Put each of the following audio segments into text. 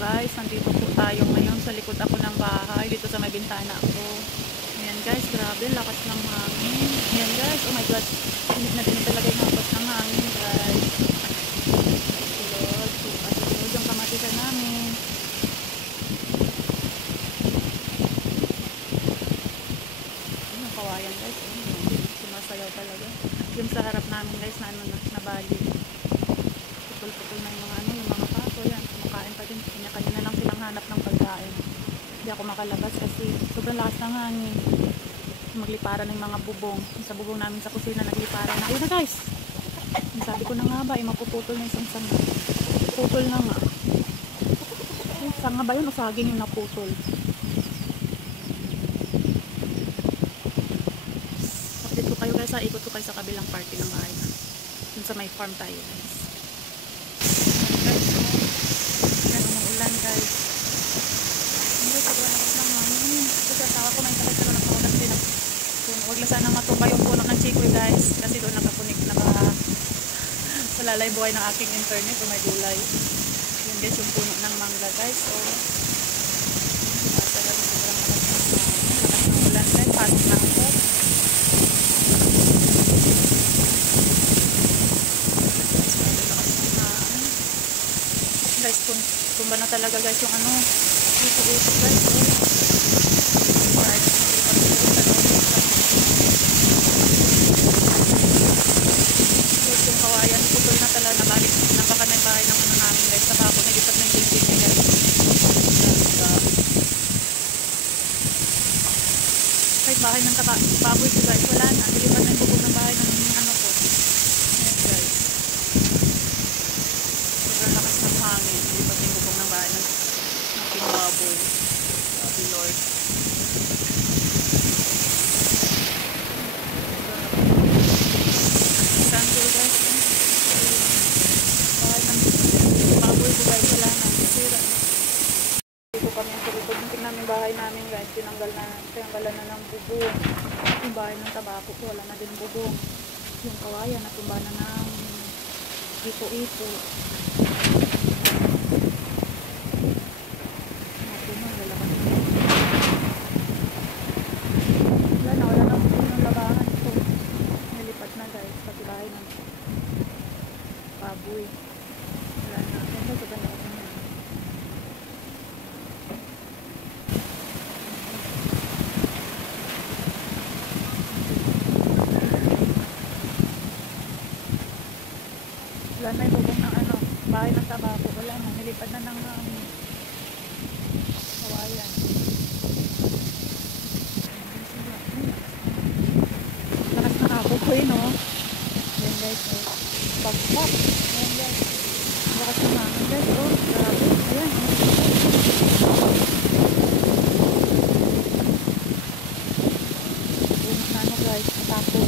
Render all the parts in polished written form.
guys, nandito po tayo ngayon sa likod ako ng bahay, dito sa may bintana ako. Ayan guys, grabe, lakas ng hangin. Ayan guys, oh my god, init na din talaga yung lakas ng hangin guys. Lord, susunod yung kamatisan namin. Ayan ang kawayan guys, sumasayaw talaga. Yung sa harap namin guys, na ano, nabali. Putol-putol na yung mga ano, yung mga pato, yan, kumakain pa din. Kanya-kanya na lang silang hanap ng pagkain. Hindi ako makalabas kasi sobrang lakas ng hangin. Magliparan ng mga bubong. Sa bubong namin sa kusina, nagliparan na. Ayun na guys! Sabi ko na nga ba, mapuputol na isang sanga. Putol na nga. Ay, sanga ba yun o saging yung naputol? Update ko kayo guys, ikot ko kayo sa kabilang party ng bahay. Dun sa may farm tayo guys. Yan, umuulan guys. Hindi, sobrang lakas ng hangin. Kasi asawa ko may sakit pero nakakulat din. Huwag lang sana matumba yung puno ng chikoy guys. Kasi doon nakapunik, walalay buhay ng aking internet o may gulay. Yun guys yung puno ng mangga guys. So, talagang sobrang lakas ng ulan guys. Pasok na ako. Guys, tumba na talaga guys yung ano, ito guys. Guys, yung kawayan, putol na talaga, nabalik, napaka na yung bahay ng ano namin guys, sa bako, nilipat na yung building niya guys. Kahit bahay ng baboy ko guys, wala na, nilipat na yung bubong ng bahay ng ano ko. Yes guys. Sobrang lakas ng hangin, nilipat na yung bubong ng bahay ng aking baboy. Sabi Lord. Sandal guys. Bahay ng baboy ko guys, wala na. Sira. Dito kami ang salikod. Tingnan namin bahay namin guys. Tinanggalan na ng bubong. Yung bahay ng tabako ko, wala na din bubong. Yung kawayan, natumba na ng ipo-ipo. Wala na bubong ng labangan. So, nilipat na guys. Pati bahay ng baboy. Wala na. Yan guys, sobrang lakas na. Wala na yung bubong ng ano, bahay ng tabako. Wala na, nilipad na ng kawayan. Lakas ng ako ko yun, no? Yan guys, oh. Bagpak. Yan guys. Lakas ng hangin guys, oh. Grabe. Ayan, buong na ano guys, matako.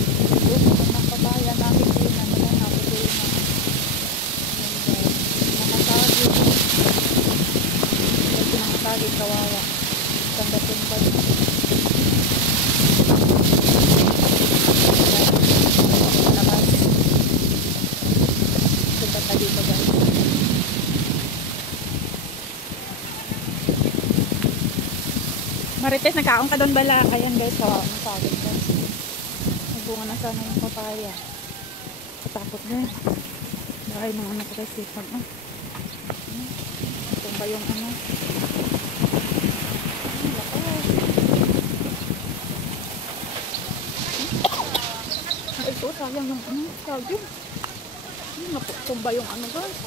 Buong ng pabayan, namin din na wala na, buong na. Lagi kawawa tanda-tanda labas punta pa dito guys. Marites, nagkaon ka doon bala. Ayan guys, masagin guys, nagbunga na sana yung papaya. Katakot guys, bahay ng ano ko guys, sipag tumba yung ano. Ito, sayang yung ano, saging. Naputumba yung ano guys.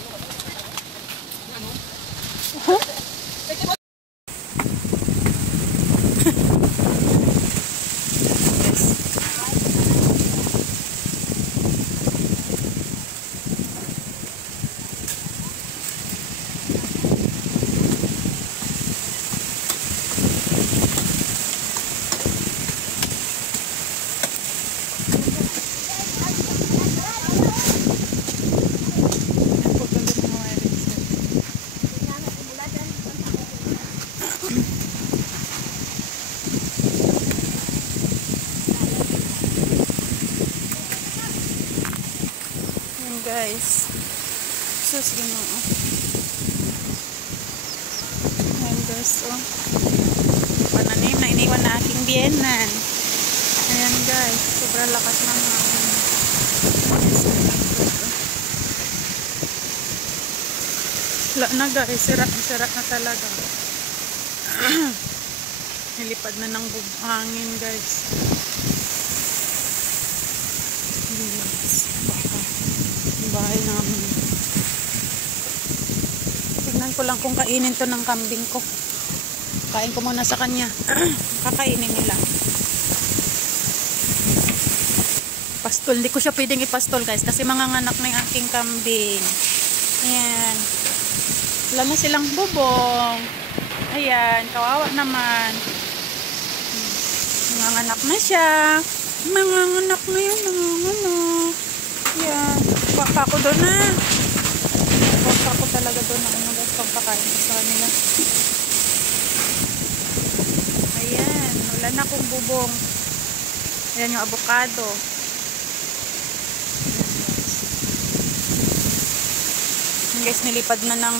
guys. So, sige mo. guys, oh. Pananim na iniwan na aking biyenan. Ayan guys, sobrang lakas ng hangin. Wala na guys, sira na talaga. Nilipad na ng hangin guys. Yung bahay namin. Tignan ko lang kung kainin to ng kambing ko. Kain ko muna sa kanya. Kakainin nila. Pastol. Di ko siya pwedeng ipastol guys. Kasi manganganak na yung aking kambing. Ayan. Wala na silang bubong. Ayan. Kawawa naman. Manganganak na siya. Manganganak na yun. Manganganak. Ayan. Papa ko doon na. Papa ko talaga doon na ano guys. Pagpakain ko sa kanila. Ayan. Wala na akong bubong. Ayan yung avocado. Guys, nilipad na ng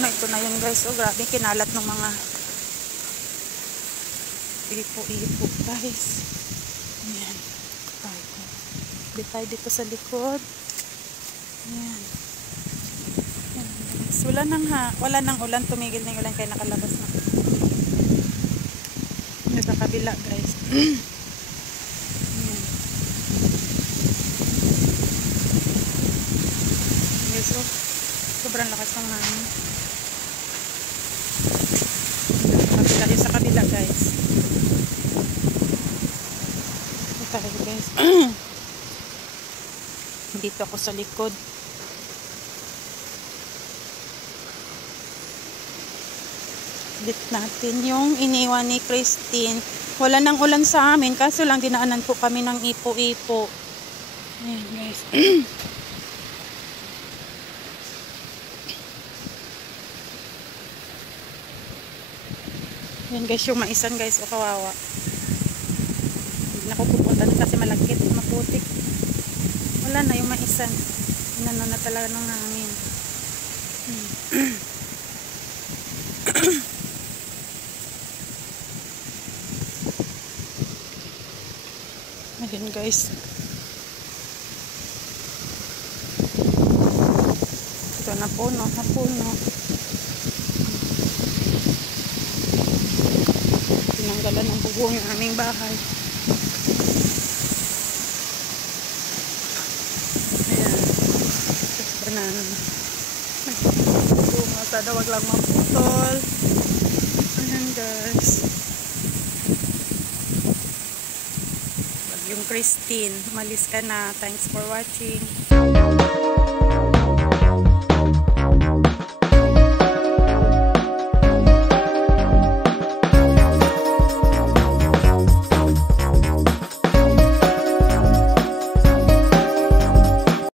ano, ito na yun guys. Oh, grabe, kinalat ng mga ipo-ipo guys. Ayan. Tayo dito sa likod. Ayan. Ayan guys. Wala nang ulan. Tumigil na yung ulan kaya nakalabas na. Ito sa kabila guys. Ayan. Guys, oh. Sobrang lakas ng hangin. Sa kabila guys. Ito guys. Dito ako sa likod. Dito natin yung iniwan ni Christine. Wala nang ulan sa amin. Kaso lang dinaanan po kami ng ipo-ipo. Ayan guys. Yan guys, yung maisan guys, o kawawa. Hindi na ko pupunta kasi malagkit, maputik. Wala na yung maisan. Inano na talaga ng hangin. Ayan guys. Ito na puno. Tinanggalan ng bubong yung aming bahay. Ayan. Tapos banana. Bunga. Sana wag lang maputol. Ayan guys. Yung Christine. Umalis ka na. Thanks for watching.